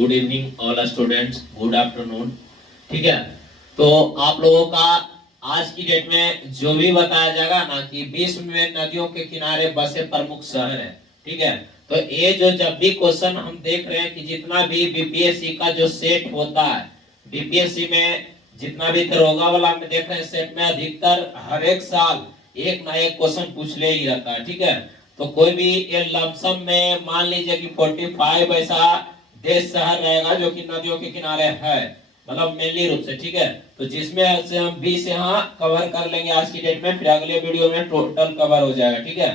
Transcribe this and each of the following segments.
Good evening all students, good afternoon. ठीक है, तो आप लोगों का आज की डेट में जो भी बताया जाएगा ना कि विश्व में नदियों के किनारे बसे प्रमुख शहर है। ठीक है, तो ये जो जब भी क्वेश्चन हम देख रहे हैं कि जितना भी बीपीएससी का जो सेट होता है, बीपीएससी में जितना भी दरोगा वाला में देख रहे हैं सेट में अधिकतर हर एक साल एक ना एक क्वेश्चन पूछ ले ही रहता है। ठीक है, तो कोई भी ये लमसम में मान लीजिए कि 45 ऐसा देश शहर रहेगा जो कि नदियों के किनारे है, मतलब मेनली रूप से। ठीक है, तो जिसमें से हम 20 यहाँ कवर कर लेंगे आज की डेट में, फिर अगले वीडियो में टोटल कवर हो जाएगा। ठीक है,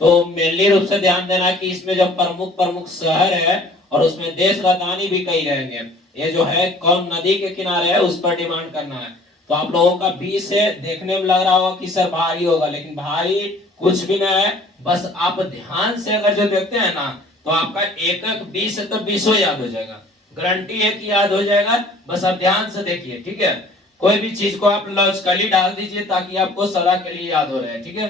तो मेनली रूप से ध्यान देना कि इसमें जो प्रमुख प्रमुख शहर है और उसमें देश राजधानी भी कई रहेंगे, ये जो है कौन नदी के किनारे है उस पर डिमांड करना है। तो आप लोगों का 20 से देखने में लग रहा होगा कि सर भारी होगा, लेकिन भारी कुछ भी नहीं है। बस आप ध्यान से अगर जो देखते हैं ना तो आपका एक एक 20 है तो 20 याद हो जाएगा, गारंटी है कि याद हो जाएगा। बस आप ध्यान से देखिए। ठीक है, कोई भी चीज को आप लॉजिकली डाल दीजिए ताकि आपको सदा के लिए याद हो रहा है। ठीक है,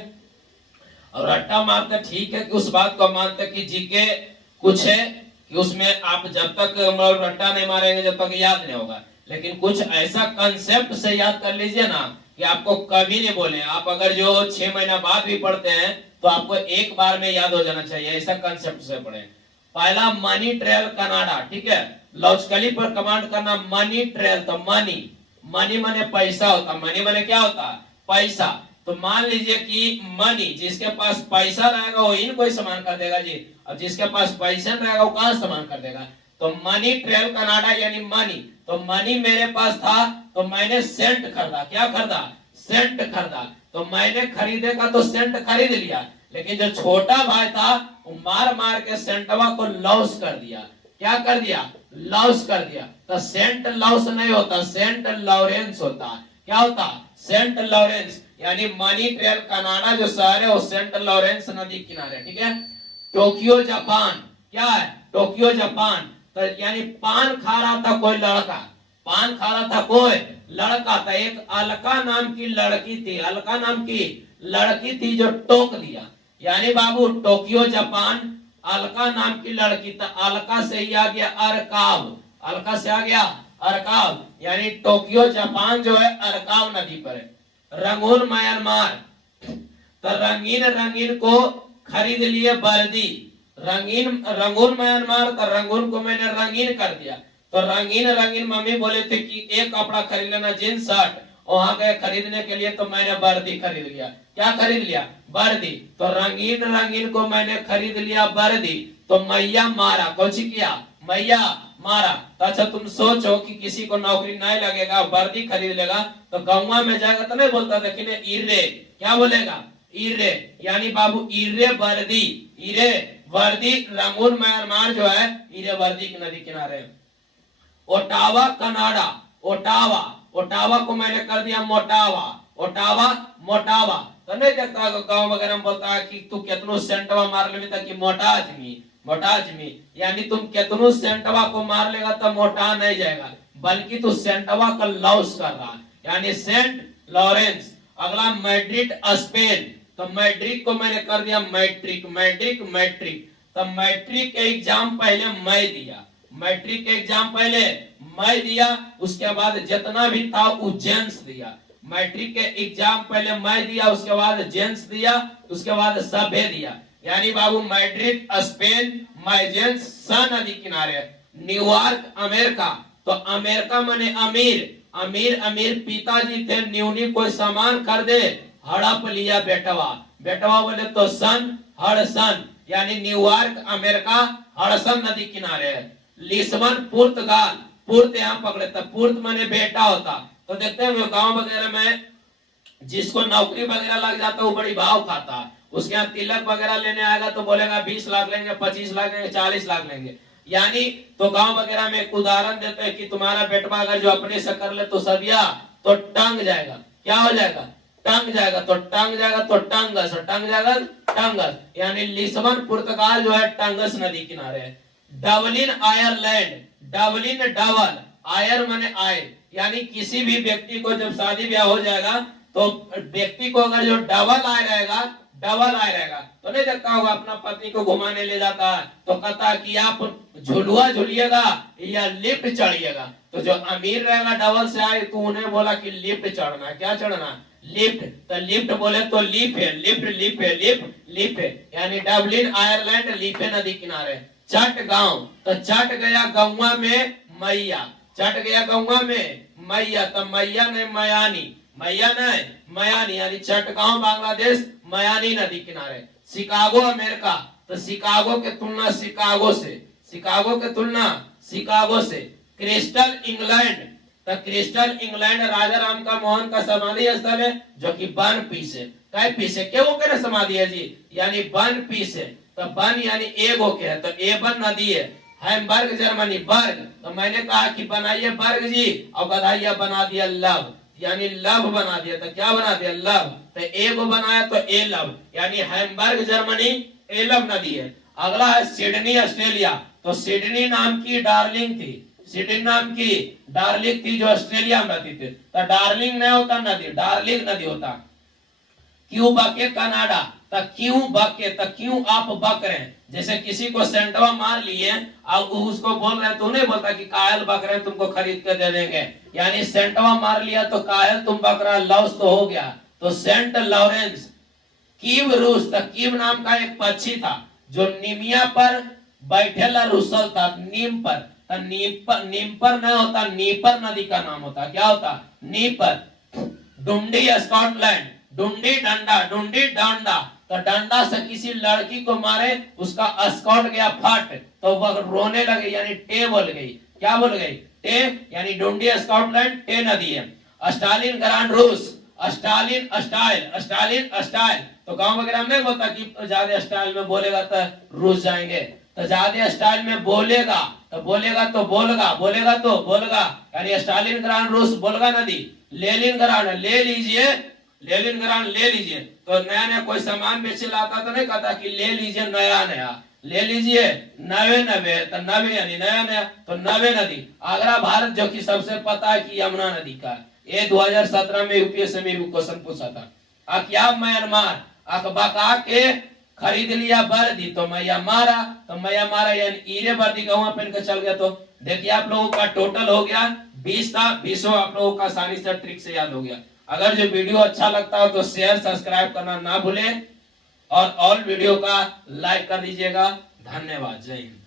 और रट्टा मारते ठीक है कि उस बात को मानते कि जीके कुछ है कि उसमें आप जब तक रट्टा नहीं मारेंगे जब तक याद नहीं होगा, लेकिन कुछ ऐसा कंसेप्ट से याद कर लीजिए ना कि आपको कभी नहीं बोले। आप अगर जो 6 महीना बाद भी पढ़ते हैं तो आपको एक बार में याद हो जाना चाहिए, ऐसा कंसेप्ट से पढ़े। पहला मनी ट्रेल कनाडा। ठीक है, लॉजिकली पर कमांड करना मनी ट्रेल, तो मनी मनी माने पैसा होता, मनी माने क्या होता, पैसा। तो मान लीजिए कि मनी, जिसके पास पैसा रहेगा वो इन कोई सामान कर देगा जी, और जिसके पास पैसा नहीं रहेगा वो कहां सामान कर देगा। तो मनी ट्रेल कनाडा यानी मनी, तो मनी मेरे पास था तो मैंने सेंट खरीदा। क्या खरीदा, सेंट खरीदा। तो मैंने खरीदेगा तो सेंट खरीद लिया, लेकिन जो छोटा भाई था वो मार मार के सेंटवा को लॉस कर दिया। क्या कर दिया, लॉस कर दिया। तो सेंट लॉस नहीं होता, सेंट लॉरेंस होता। क्या होता, सेंट लॉरेंस। यानी मनी ट्रेल कनाडा जो शहर है वो सेंट लॉरेंस नदी किनारे। ठीक है, टोक्यो जापान। क्या है, टोक्यो जापान। तो यानी पान खा रहा था कोई लड़का, पान खा रहा था कोई लड़का था, एक अलका नाम की लड़की थी, अलका नाम की लड़की थी जो टोक दिया। यानी बाबू टोक्यो जापान, अलका नाम की लड़की था, अलका से ही आ गया अरकाव, अलका से आ गया अरकाव। यानी टोक्यो जापान जो है अरकाव नदी पर है। रंगून म्यांमार, तो रंगीन रंगीन को खरीद लिए वर्दी, रंगीन रंगून म्यांमार, तो रंगून को मैंने रंगीन कर दिया। तो रंगीन रंगीन मम्मी बोले थे कि एक कपड़ा खरीद लेना जींस शर्ट, वहां गए खरीदने के लिए तो मैंने वर्दी खरीद लिया। क्या खरीद लिया, वर्दी। तो रंगीन रंगीन को मैंने खरीद लिया वर्दी, तो मैया मारा, कौन किया, मैया मारा। तो अच्छा तुम सोचो कि किसी को नौकरी नहीं लगेगा, वर्दी खरीद लेगा तो गाँव में जाएगा तो नहीं बोलता देखिए इरे, क्या बोलेगा, इरे। यानी बाबू इरे वर्दी, इरे वर्दी। रंगून म्यांमार जो है इरे वर्दी की नदी किनारे। ओटावा कनाडा, ओटावा, ओटावा को मैंने कर दिया मोटावा, ओटावा मोटावा। तो नहीं देखता गांव वगैरह में बोलता है कि तू कितनो सेंटवा मार ले ताकि मोटा आदमी, मोटा आदमी। यानी तुम कितनो सेंटवा को मार लेगा तो मोटा नहीं जाएगा, बल्कि तू सेंटवा का लॉस कर रहा है, यानी सेंट लॉरेंस। अगला मैड्रिड स्पेन, तो मैड्रिड को मैंने कर दिया मैट्रिक, मैट्रिक मैट्रिक। तो मैट्रिक एग्जाम पहले मैं दिया, मैट्रिक एग्जाम पहले मैं दिया, उसके बाद जितना भी था वो जेंस दिया। मैट्रिक के एग्जाम पहले मैं दिया, उसके बाद जेंस दिया, उसके बाद सभे दिया। यानी बाबू मैड्रिड स्पेन, मैजेंस सन नदी किनारे। न्यूयॉर्क अमेरिका, तो अमेरिका माने अमीर, अमीर अमीर पिताजी थे, न्यूनी कोई सामान खरीदे हड़प लिया बेटवा, बेटवा बोले तो सन हड़सन। यानी न्यूयॉर्क अमेरिका, हड़सन नदी किनारे है। लिस्बन पुर्तगाल, पुर्त यहाँ पकड़े था, पुर्त माने बेटा होता। तो देखते हैं गांव वगैरह में जिसको नौकरी वगैरह लग जाता है वो बड़ी भाव खाता है, उसके यहाँ तिलक वगैरह लेने आएगा तो बोलेगा 20 लाख लेंगे, 25 लाख लेंगे, 40 लाख लेंगे। यानी तो गांव वगैरह में एक उदाहरण देते हैं कि तुम्हारा बेटवा अगर जो अपने से कर ले तो सदिया तो टंग जाएगा। क्या हो जाएगा, टंग जाएगा। तो टंग जाएगा तो टंगस, टंग जाएगा टंगस। यानी लिस्बन पुर्तगाल जो है टंगस नदी किनारे है। डबलिन आयरलैंड, डबलिन डबल, आयर माने आय। यानी किसी भी व्यक्ति को जब शादी ब्याह हो जाएगा तो व्यक्ति को अगर जो डबल आय रहेगा, डबल आय रहेगा। तो नहीं देखता होगा अपना पत्नी को घुमाने ले जाता है तो कहता है कि आप झुलुआ झुलिएगा या लिफ्ट चढ़िएगा। तो जो अमीर रहेगा डबल से आए तो उन्हें बोला कि लिफ्ट चढ़ना है। क्या चढ़ना है? लिफ्ट। तो लिफ्ट बोले तो लीफ है, लिफ्ट लीफ है, लिफ्ट लीफ है, यानी डबलिन आयरलैंड लीफे नदी किनारे। चट गांव, तो चट गया गौवा में मैया, चट गया गौवा में मैया, तो मैया ने मयानी, मैया ने मयानी, यानी चटगांव बांग्लादेश, मयानी नदी किनारे। शिकागो अमेरिका, तो शिकागो के तुलना शिकागो से, शिकागो के तुलना शिकागो से। क्रिस्टल इंग्लैंड, तो क्रिस्टल इंग्लैंड राजा राम का मोहन का समाधि स्थल है जो कि बन पीस है। काय पीस है? क्यों के समाधि है जी? यानी बन पीस है। तो बन यानी एगो के है, तो एबन नदी है। हैमबर्ग जर्मनी, बर्ग, तो मैंने कहा कि बनाइए बर्ग जी, और गधाइया बना दिया लव, यानी लव बना दिया। तो क्या बना दिया? लव। तो एगो बनाया तो ए लव, यानी हैमबर्ग जर्मनी एलव नदी है। अगला है सिडनी ऑस्ट्रेलिया, तो सिडनी नाम की डार्लिंग थी, सिडनी नाम की डार्लिंग थी जो ऑस्ट्रेलिया में रहती थी। तो डार्लिंग नहीं होता नदी, डार्लिंग नदी होता। क्यों बके कनाडा, तो क्यों बके, तो क्यों आप बक रहे हैं? जैसे किसी को सेंटवा मार लिए और उसको बोल रहे हैं, तो नहीं बोलता कि कायल बक रहे हैं तुमको खरीद के दे देंगे, यानी सेंटवा मार लिया तो कायल तुम बक रहा, लॉस तो हो गया। तो सेंट लॉरेंस। कीव रूस, तो कीव नाम का एक पक्षी था जो निमिया पर बैठेला रुसल था, नीम पर। तो नीम पर नहीं होता, नीपर नदी का नाम होता। क्या होता? नीपर। डुंडी स्कॉटलैंड, डुंडी डंडा, डुंडी डंडा, तो डंडा से किसी लड़की को मारे, उसका स्कॉट गया फट, तो वह रोने लगे, यानी टे बोल गई। क्या बोल गई? टे, यानी डुंडी स्कॉटलैंड टे नदी है। स्टालिन ग्रांड रूस, स्टालिन स्टाइल, स्टालिन स्टाइल, तो गांव वगैरह में नहीं बोलता कि ज्यादा स्टाइल में बोलेगा तो रूस जाएंगे। तो ज्यादा स्टाइल में बोलेगा तो बोलेगा तो बोलगा, बोलेगा तो बोलगा, यानी स्टालिन ग्रांड रूस बोलगा नदी। लेलिन ग्रांड ले लीजिए, लेलिन ग्रांड ले लीजिए, तो नया नया कोई सामान बेचे लाता तो नहीं कहता कि ले लीजिए नया नया, ले लीजिए नवे नवे, तो नवे यानी नया नया, तो नवे नदी। आगरा भारत जो कि सबसे पता है कि यमुना नदी का है। ये 2017 में यूपीएससी में क्वेश्चन पूछा था। क्या म्यांमार अकबका के खरीद लिया वर्दी, तो मैया मारा, तो मैया मारा यानी ईरे वर्दी गवा पहन के चल गया। तो देखिए आप लोगों का टोटल हो गया 20 था, 20 आप लोगों का आसानी से ट्रिक से याद हो गया। अगर जो वीडियो अच्छा लगता हो तो शेयर सब्सक्राइब करना ना भूलें और ऑल वीडियो का लाइक कर दीजिएगा। धन्यवाद। जय हिंद।